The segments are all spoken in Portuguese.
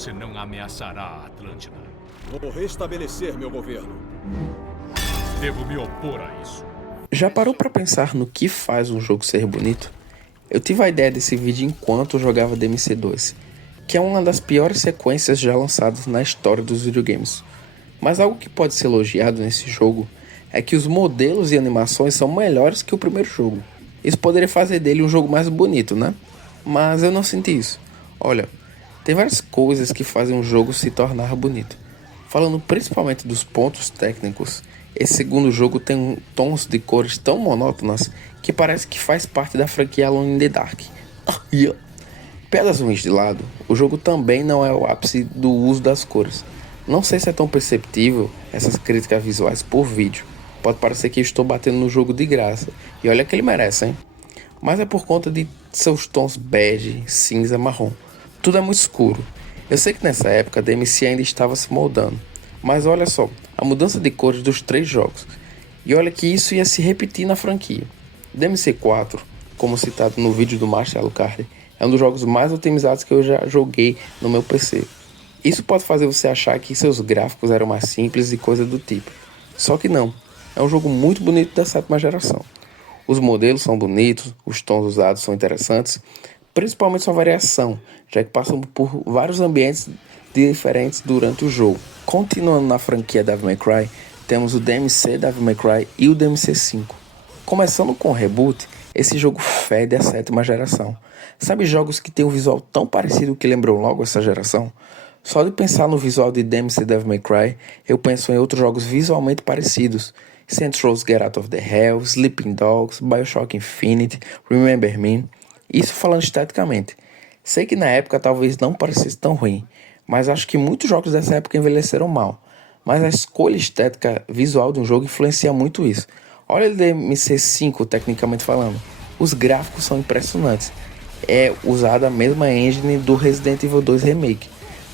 você não ameaçará a Atlântida. Vou restabelecer meu governo. Devo me opor a isso. Já parou pra pensar no que faz um jogo ser bonito? Eu tive a ideia desse vídeo enquanto eu jogava DMC2, que é uma das piores sequências já lançadas na história dos videogames. Mas algo que pode ser elogiado nesse jogo é que os modelos e animações são melhores que o primeiro jogo. Isso poderia fazer dele um jogo mais bonito, né? Mas eu não senti isso. Olha, tem várias coisas que fazem um jogo se tornar bonito. Falando principalmente dos pontos técnicos, esse segundo jogo tem tons de cores tão monótonas que parece que faz parte da franquia Alone in the Dark. Piadas ruins de lado, o jogo também não é o ápice do uso das cores. Não sei se é tão perceptível essas críticas visuais por vídeo. Pode parecer que eu estou batendo no jogo de graça. E olha que ele merece, hein? Mas é por conta de seus tons bege, cinza, marrom. Tudo é muito escuro. Eu sei que nessa época a DMC ainda estava se moldando. Mas olha só, a mudança de cores dos 3 jogos. E olha que isso ia se repetir na franquia. DMC4, como citado no vídeo do Master Alucard, é um dos jogos mais otimizados que eu já joguei no meu PC. Isso pode fazer você achar que seus gráficos eram mais simples e coisa do tipo. Só que não, é um jogo muito bonito da 7ª geração. Os modelos são bonitos, os tons usados são interessantes, principalmente sua variação, já que passam por vários ambientes diferentes durante o jogo. Continuando na franquia Devil May Cry, temos o DMC Devil May Cry e o DMC5. Começando com o reboot, esse jogo fede a 7ª geração. Sabe jogos que tem um visual tão parecido que lembram logo essa geração? Só de pensar no visual de DMC Devil May Cry, eu penso em outros jogos visualmente parecidos. Saints Row Get Out of the Hell, Sleeping Dogs, BioShock Infinite, Remember Me. Isso falando esteticamente. Sei que na época talvez não parecesse tão ruim, mas acho que muitos jogos dessa época envelheceram mal. Mas a escolha estética visual de um jogo influencia muito isso. Olha o DMC5 tecnicamente falando. Os gráficos são impressionantes. É usada a mesma engine do Resident Evil 2 Remake.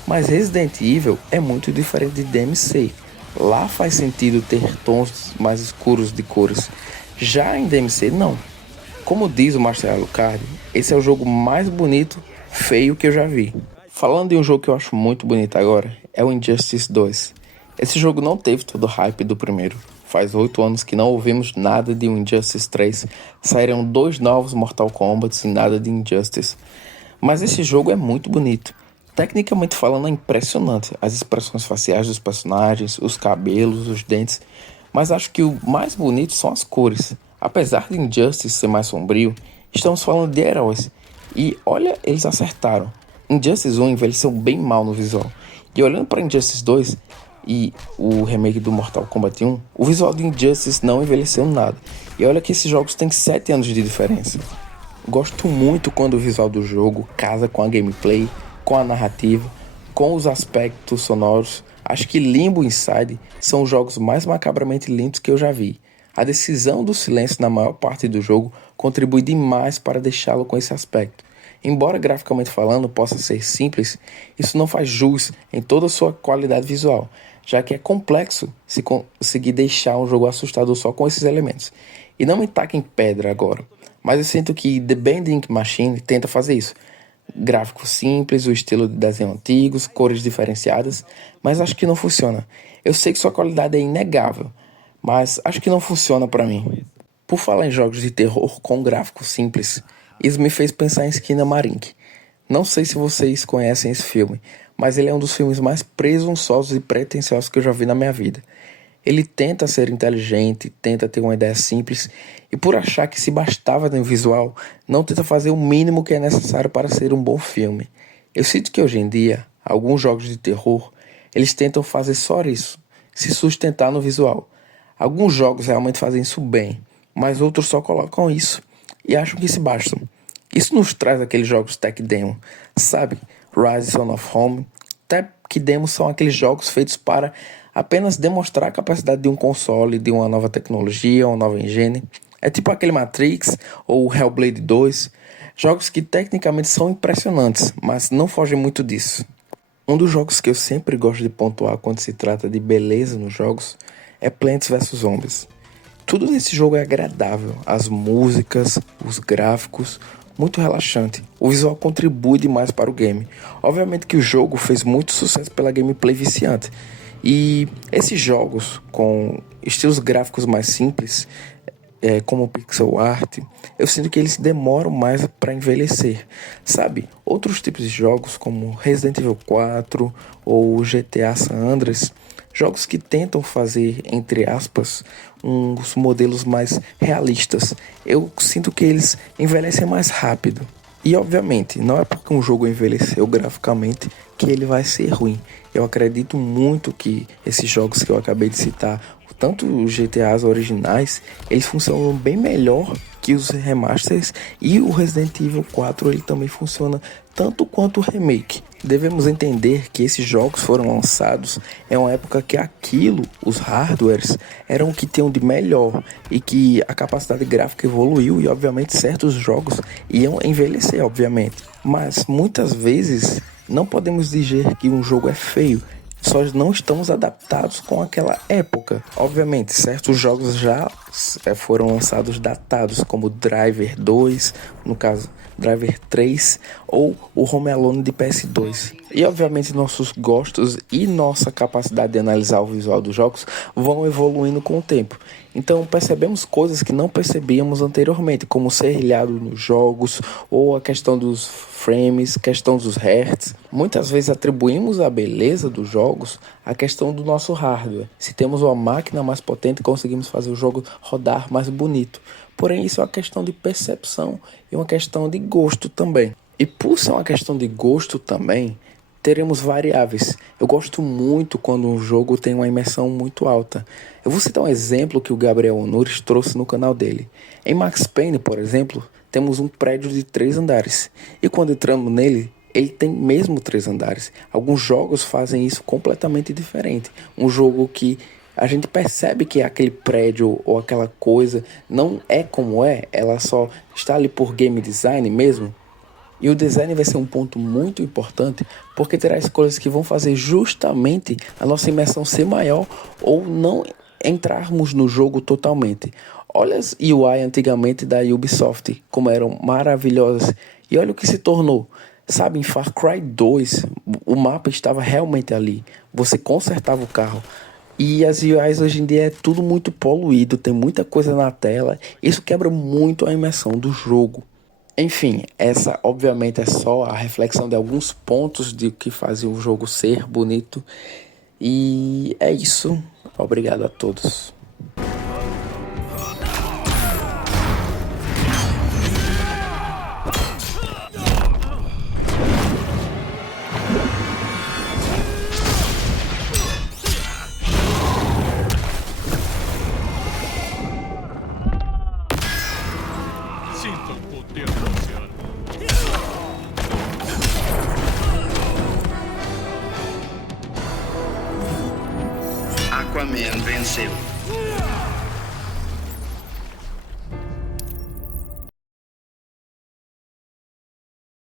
Mas Resident Evil é muito diferente de DMC. Lá faz sentido ter tons mais escuros de cores. Já em DMC não. Como diz o Master Alucard, esse é o jogo mais bonito, feio que eu já vi. Falando de um jogo que eu acho muito bonito agora, é o Injustice 2. Esse jogo não teve todo o hype do primeiro. Faz 8 anos que não ouvimos nada de um Injustice 3. Saíram 2 novos Mortal Kombat e nada de Injustice. Mas esse jogo é muito bonito. Tecnicamente falando é impressionante. As expressões faciais dos personagens, os cabelos, os dentes. Mas acho que o mais bonito são as cores. Apesar de Injustice ser mais sombrio, estamos falando de heróis. E olha, eles acertaram. Injustice 1 envelheceu bem mal no visual. E olhando para Injustice 2 e o remake do Mortal Kombat 1, o visual de Injustice não envelheceu nada. E olha que esses jogos têm 7 anos de diferença. Gosto muito quando o visual do jogo casa com a gameplay, com a narrativa, com os aspectos sonoros. Acho que Limbo e Inside são os jogos mais macabramente lindos que eu já vi. A decisão do silêncio na maior parte do jogo contribui demais para deixá-lo com esse aspecto. Embora graficamente falando possa ser simples, isso não faz jus em toda a sua qualidade visual, já que é complexo se conseguir deixar um jogo assustador só com esses elementos. E não me taquem pedra agora, mas eu sinto que The Bending Machine tenta fazer isso. Gráfico simples, o estilo de desenho antigos, cores diferenciadas, mas acho que não funciona. Eu sei que sua qualidade é inegável, mas acho que não funciona pra mim. Por falar em jogos de terror com gráfico simples, isso me fez pensar em Skinamarink. Não sei se vocês conhecem esse filme, mas ele é um dos filmes mais presunçosos e pretensiosos que eu já vi na minha vida. Ele tenta ser inteligente, tenta ter uma ideia simples, e por achar que se bastava no visual, não tenta fazer o mínimo que é necessário para ser um bom filme. Eu sinto que hoje em dia, alguns jogos de terror, eles tentam fazer só isso, se sustentar no visual. Alguns jogos realmente fazem isso bem, mas outros só colocam isso e acham que se bastam. Isso nos traz aqueles jogos tech demo, sabe? Rise Son of Home. Tech demos são aqueles jogos feitos para apenas demonstrar a capacidade de um console, de uma nova tecnologia, uma nova engine. É tipo aquele Matrix ou Hellblade 2, jogos que tecnicamente são impressionantes, mas não fogem muito disso. Um dos jogos que eu sempre gosto de pontuar quando se trata de beleza nos jogos é Plants vs Zombies. Tudo nesse jogo é agradável, as músicas, os gráficos, muito relaxante. O visual contribui demais para o game. Obviamente que o jogo fez muito sucesso pela gameplay viciante. E esses jogos com estilos gráficos mais simples, como pixel art, eu sinto que eles demoram mais para envelhecer. Sabe, outros tipos de jogos como Resident Evil 4 ou GTA San Andreas, jogos que tentam fazer, entre aspas, uns modelos mais realistas, eu sinto que eles envelhecem mais rápido. E obviamente, não é porque um jogo envelheceu graficamente que ele vai ser ruim. Eu acredito muito que esses jogos que eu acabei de citar, tanto os GTAs originais, eles funcionam bem melhor que os remasters, e o Resident Evil 4 ele também funciona tanto quanto o remake. Devemos entender que esses jogos foram lançados em uma época que os hardwares, eram o que tinham de melhor e que a capacidade gráfica evoluiu e obviamente certos jogos iam envelhecer, obviamente. Mas muitas vezes não podemos dizer que um jogo é feio, só não estamos adaptados com aquela época. Obviamente, certos jogos já foram lançados datados, como Driver 2, no caso Driver 3, ou o Home Alone de PS2. E obviamente nossos gostos e nossa capacidade de analisar o visual dos jogos vão evoluindo com o tempo. Então percebemos coisas que não percebíamos anteriormente, como o serrilhado nos jogos, ou a questão dos frames, questão dos hertz. Muitas vezes atribuímos a beleza dos jogos à questão do nosso hardware. Se temos uma máquina mais potente, conseguimos fazer o jogo rodar mais bonito. Porém, isso é uma questão de percepção e uma questão de gosto também. E por ser uma questão de gosto também, teremos variáveis. Eu gosto muito quando um jogo tem uma imersão muito alta. Eu vou citar um exemplo que o Gabriel Onures trouxe no canal dele. Em Max Payne, por exemplo, temos um prédio de 3 andares. E quando entramos nele, ele tem mesmo 3 andares. Alguns jogos fazem isso completamente diferente. Um jogo que a gente percebe que aquele prédio ou aquela coisa não é como é, ela só está ali por game design mesmo. E o design vai ser um ponto muito importante, porque terá escolhas que vão fazer justamente a nossa imersão ser maior ou não entrarmos no jogo totalmente. Olha as UI antigamente da Ubisoft, como eram maravilhosas, e olha o que se tornou. Sabe, em Far Cry 2, o mapa estava realmente ali, você consertava o carro. E as UIs hoje em dia é tudo muito poluído, tem muita coisa na tela, isso quebra muito a imersão do jogo. Enfim, essa obviamente é só a reflexão de alguns pontos de que fazia o jogo ser bonito. E é isso, obrigado a todos. Sinta o poder do oceano. Aquaman venceu.